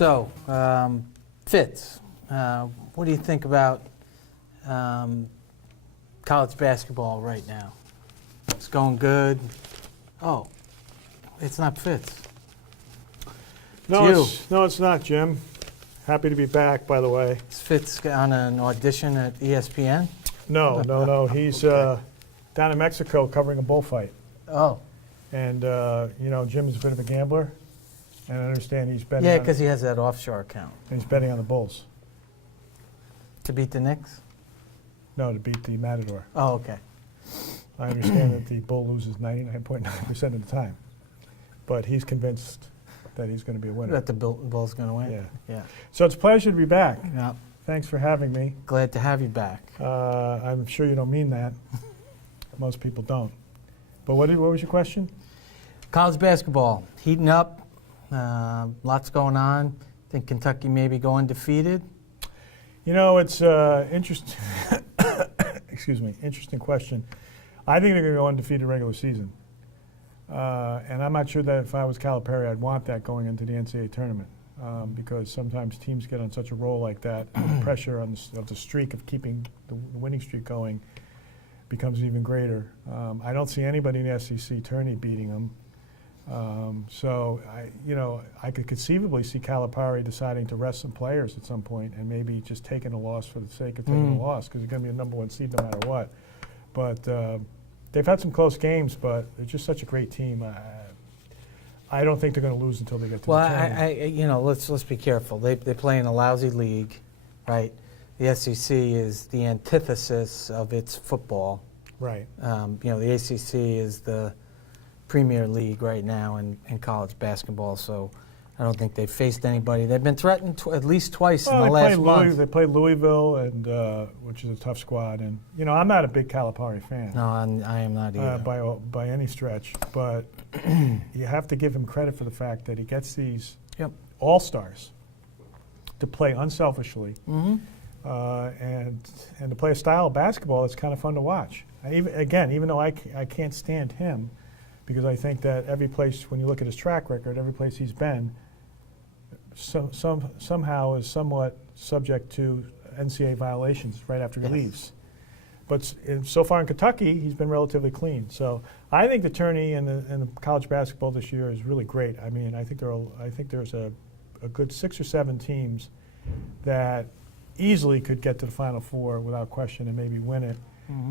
So, Fitz, what do you think about college basketball right now? It's going good. Oh, it's not Fitz. No, it's not, Jim. Happy to be back, by the way. Is Fitz on an audition at ESPN? No. He's down in Mexico covering a bullfight. Oh. And, Jim is a bit of a gambler. And I understand he's betting Yeah, because he has that offshore account. And he's betting on the Bulls. To beat the Knicks? No, to beat the Matador. Oh, okay. I understand that the Bull loses 99.9% of the time. But he's convinced that he's going to be a winner. That the Bull's going to win? Yeah. So it's a pleasure to be back. Yeah. Thanks for having me. Glad to have you back. I'm sure you don't mean that. Most people don't. But what was your question? College basketball, heating up. Lots going on. Think Kentucky maybe go undefeated? It's interesting. Excuse me. Interesting question. I think they're going to go undefeated regular season. And I'm not sure that if I was Calipari, I'd want that going into the NCAA tournament because sometimes teams get on such a roll like that, and the pressure on the streak of keeping the winning streak going becomes even greater. I don't see anybody in the SEC tourney beating them. So I could conceivably see Calipari deciding to rest some players at some point and maybe just taking a loss for the sake of taking a loss because they're going to be a number one seed no matter what. But they've had some close games, but they're just such a great team. I don't think they're going to lose until they get to the tournament. Let's be careful. They play in a lousy league, right? The SEC is the antithesis of its football. Right. The ACC is the Premier League right now in college basketball, so I don't think they've faced anybody. They've been threatened at least twice in the last month. They played Louisville, and which is a tough squad. And I'm not a big Calipari fan. No, I am not either. By any stretch. But you have to give him credit for the fact that he gets these all-stars to play unselfishly and to play a style of basketball that's kind of fun to watch. Even though I can't stand him, because I think that every place, when you look at his track record, every place he's been, somehow is somewhat subject to NCAA violations right after he leaves. But so far in Kentucky, he's been relatively clean. So I think the tourney and the college basketball this year is really great. I mean, I think there's a good 6 or 7 teams that easily could get to the Final Four without question and maybe win it.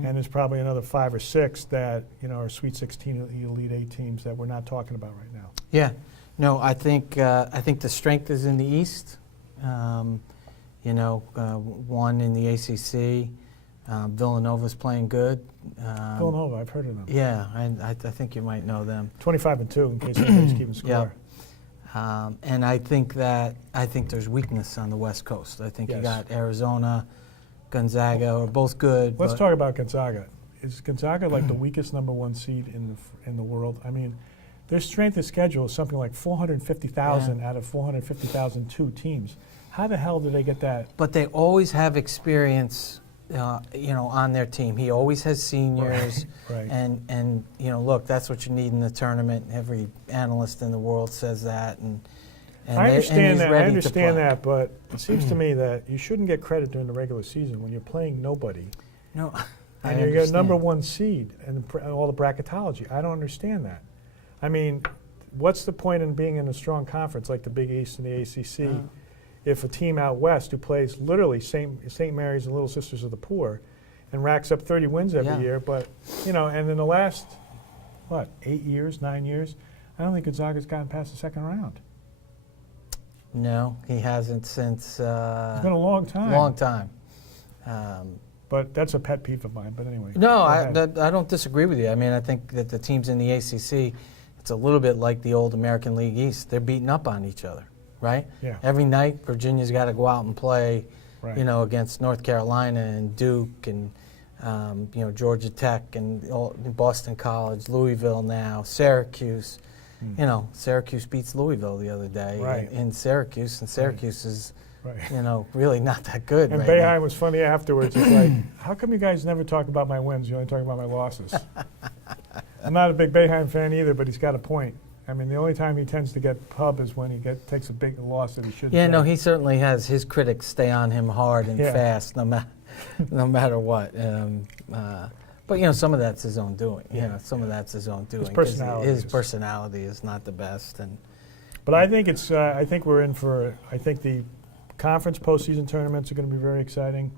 And there's probably another 5 or 6 that are Sweet 16 Elite 8 teams that we're not talking about right now. Yeah, no, I think the strength is in the East. One in the ACC. Villanova's playing good. Villanova, I've heard of them. Yeah, I think you might know them. 25-2 in case anybody's keeping score. Yeah. And I think there's weakness on the West Coast. I think you got Arizona, Gonzaga are both good. Let's talk about Gonzaga. Is Gonzaga like the weakest number 1 seed in the world? I mean, their strength of schedule is something like 450,000 out of 450,002 teams. How the hell did they get that? But they always have experience, on their team. He always has seniors, right. And look, that's what you need in the tournament. Every analyst in the world says that, and I understand that, but it seems to me that you shouldn't get credit during the regular season when you're playing nobody. No, and you're a number 1 seed and all the bracketology. I don't understand that. I mean, what's the point in being in a strong conference like the Big East and the ACC if a team out west who plays literally St. Mary's and Little Sisters of the Poor and racks up 30 wins every year, but and in the last 8 years, 9 years, I don't think Gonzaga's gotten past the second round. No, he hasn't since. It's been a long time. Long time. But that's a pet peeve of mine. But anyway. No, I don't disagree with you. I mean, I think that the teams in the ACC, it's a little bit like the old American League East. They're beating up on each other, right? Yeah. Every night, Virginia's got to go out and play, against North Carolina and Duke and Georgia Tech and Boston College, Louisville now, Syracuse. Syracuse beats Louisville the other day in Syracuse, and Syracuse is, really not that good. And Boeheim was funny afterwards. It's like, how come you guys never talk about my wins? You only talk about my losses. I'm not a big Boeheim fan either, but he's got a point. I mean, the only time he tends to get pub is when he takes a big loss that he shouldn't. Yeah, take. no, he certainly has. His critics stay on him hard and Yeah. fast, no matter what. But some of that's his own doing. Yeah. Some of that's his own doing. 'cause personality His is- personality is not the best, and But I think it's. I think we're in for. I think the conference postseason tournaments are going to be very exciting.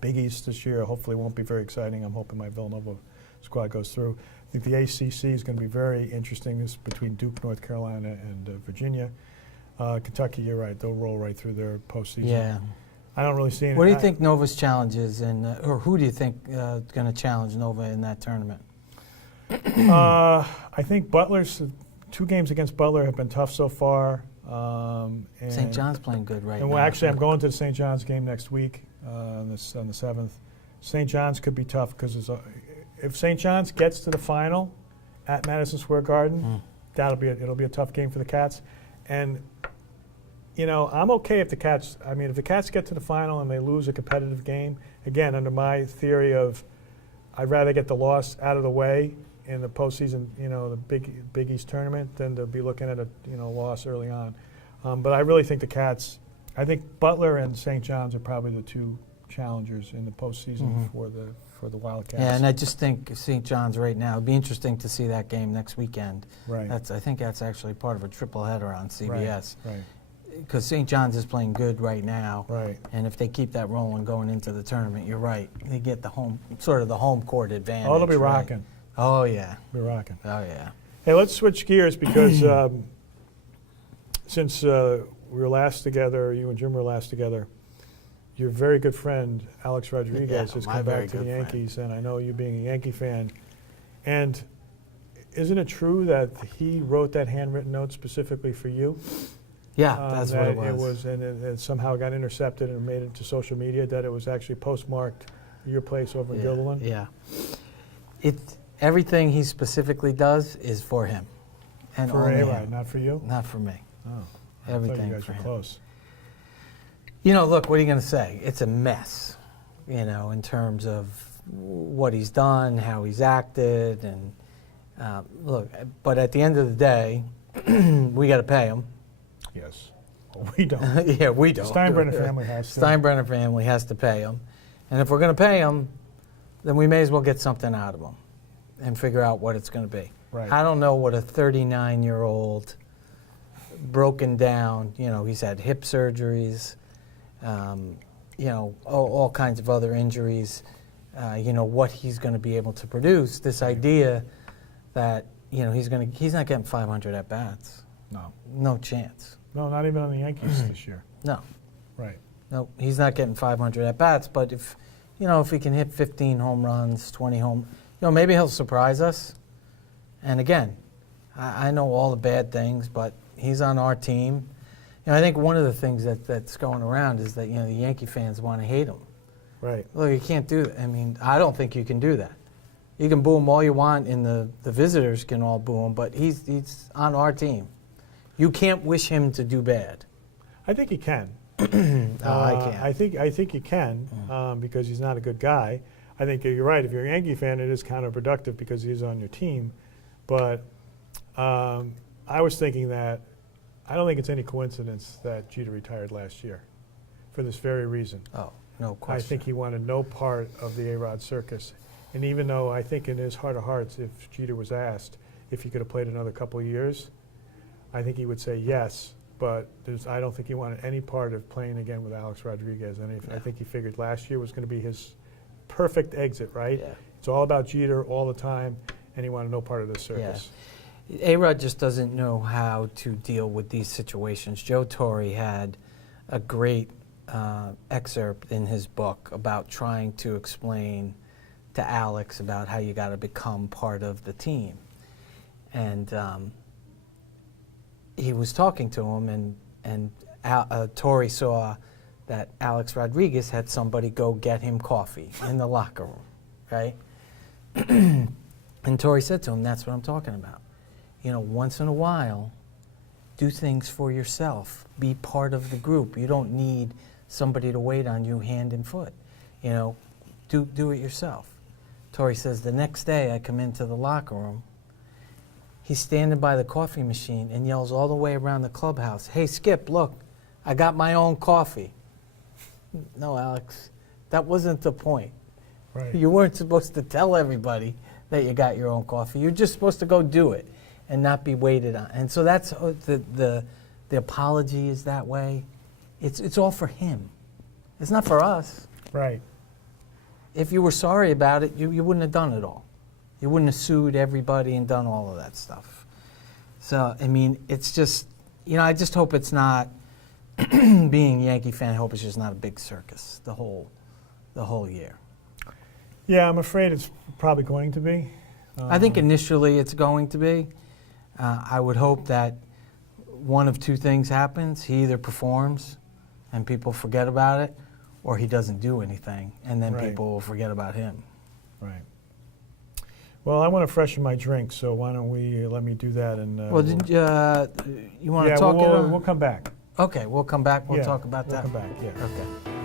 Big East this year hopefully won't be very exciting. I'm hoping my Villanova squad goes through. I think the ACC is going to be very interesting. This is between Duke, North Carolina, and Virginia. Kentucky, you're right. They'll roll right through their postseason. yeah. I don't really see any. What do you think Nova's challenge is, or who do you think is going to challenge Nova in that tournament? I think Butler's 2 games against Butler have been tough so far. St. John's playing good right now. And actually, I'm going to the St. John's game next week on the 7th. St. John's could be tough because if St. John's gets to the final at Madison Square Garden, it'll be a tough game for the Cats. And I'm okay if the Cats. I mean, if the Cats get to the final and they lose a competitive game, again, under my theory of, I'd rather get the loss out of the way in the postseason, the Big East tournament, than to be looking at a loss early on. But I really think the Cats. I think Butler and St. John's are probably the 2 challengers in the postseason for the Wildcats. Yeah, and I just think St. John's right now. It'd be interesting to see that game next weekend. Right. I think that's actually part of a triple header on CBS. Right. Because St. John's is playing good right now. Right. And if they keep that rolling going into the tournament, you're right. They get the home court advantage. Oh, they'll be right? rocking. Oh yeah. Be rocking. Oh yeah. Hey, let's switch gears because since we were last together, you and Jim were last together, your very good friend, Alex Rodriguez, has my come very back to the good friend. Yankees, and I know you being a Yankee fan. And isn't it true that he wrote that handwritten note specifically for you? Yeah, that's what that it was. and it somehow got intercepted and made it to social media, that it was actually postmarked your place over in Guilderland? Yeah. Everything he specifically does is for him. And For only A-Rod, him. not for you? Not for me. Oh, I thought Everything you guys for were him. close. Look, what are you going to say? It's a mess, in terms of what he's done, how he's acted, and look. But at the end of the day, we got to pay him. Yes. Well, we don't. Yeah, we don't. Steinbrenner family has to. Steinbrenner family has to pay him, and if we're going to pay him, then we may as well get something out of him, and figure out what it's going to be. Right. I don't know what a 39-year-old, broken down. He's had hip surgeries. All kinds of other injuries, what he's going to be able to produce. This idea that, he's not getting 500 at-bats. No. No chance. No, not even on the Yankees this year. No. Right. No, he's not getting 500 at-bats, but if he can hit 15 home runs, 20 maybe he'll surprise us. And again, I know all the bad things, but he's on our team. I think one of the things that's going around is that, the Yankee fans want to hate him. Right. Look, you can't do that. I mean, I don't think you can do that. You can boo him all you want, and the visitors can all boo him, but he's on our team. You can't wish him to do bad. I think he can. I can't. I think he can because he's not a good guy. I think you're right. If you're a Yankee fan, it is counterproductive because he's on your team. But I was thinking that I don't think it's any coincidence that Jeter retired last year for this very reason. Oh, no question. I think he wanted no part of the A-Rod circus. And even though I think in his heart of hearts, if Jeter was asked if he could have played another couple of years, I think he would say yes. But I don't think he wanted any part of playing again with Alex Rodriguez. And I think he figured last year was going to be his perfect exit, right? Yeah. It's all about Jeter all the time, and he wanted no part of this circus. A-Rod just doesn't know how to deal with these situations. Joe Torre had a great excerpt in his book about trying to explain to Alex about how you got to become part of the team. And he was talking to him, and Torre saw that Alex Rodriguez had somebody go get him coffee in the locker room, right? And Torre said to him, that's what I'm talking about. Once in a while, do things for yourself. Be part of the group. You don't need somebody to wait on you hand and foot. Do it yourself. Torre says, the next day I come into the locker room, he's standing by the coffee machine and yells all the way around the clubhouse, "Hey, Skip, look, I got my own coffee." No, Alex, that wasn't the point. Right. You weren't supposed to tell everybody that you got your own coffee. You're just supposed to go do it and not be waited on. And so that's the apology is that way. It's all for him. It's not for us. Right. If you were sorry about it, you wouldn't have done it all. You wouldn't have sued everybody and done all of that stuff. So, I mean, it's just, I just hope it's not, being a Yankee fan, I hope it's just not a big circus the whole year. Yeah, I'm afraid it's probably going to be. I think initially it's going to be. I would hope that one of two things happens. He either performs and people forget about it, or he doesn't do anything, and then Right. people will forget about him. Right. Well, I want to freshen my drink, so why don't we let me do that? And Well, didn't you want to yeah, talk? we'll come back. Okay, we'll come back. We'll Yeah, talk about we'll that. come back. Yeah. Okay.